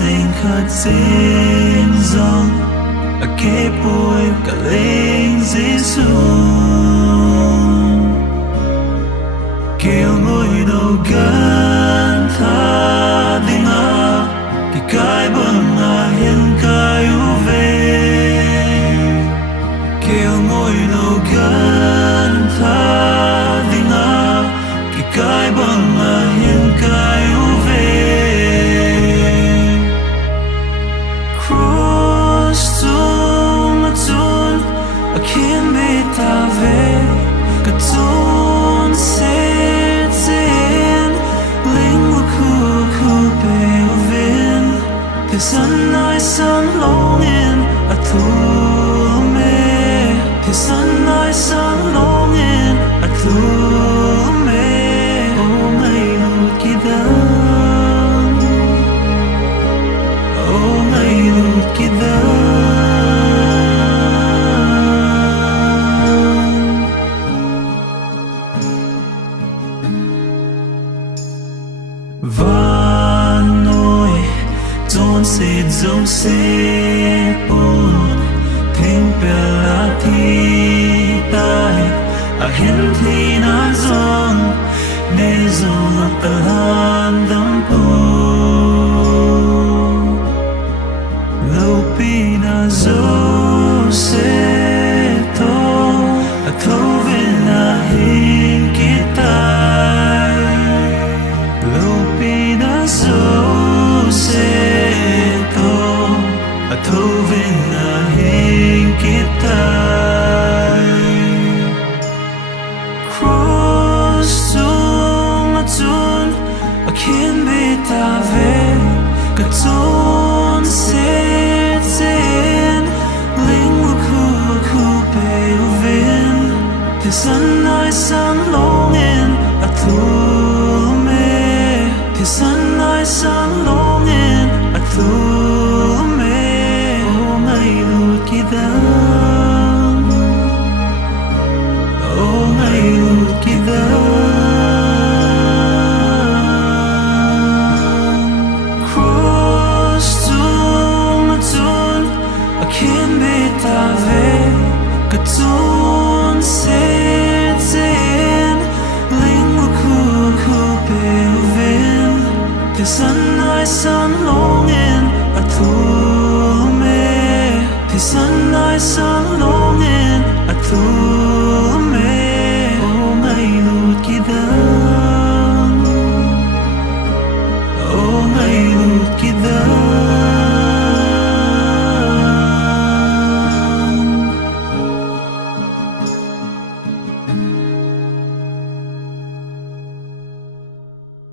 tình khát xin dòng a kế bôi cả lên Giêsu kêu ngôi đầu gan tha đi ngã cái bưng hiên cái về kêu ngôi đầu gan tha đi ngã cái bưng hiên cái về cross to my tune I can't be ta về cái tune sẽ trên linh khu bề vin the sun I sun longing a thu me the sun I sun longing a thu me oh ngày lụt kita oh ngày lụt kita dòng xe buồn thêm bela thi tai a hen thi na zong ne zong a han dam pu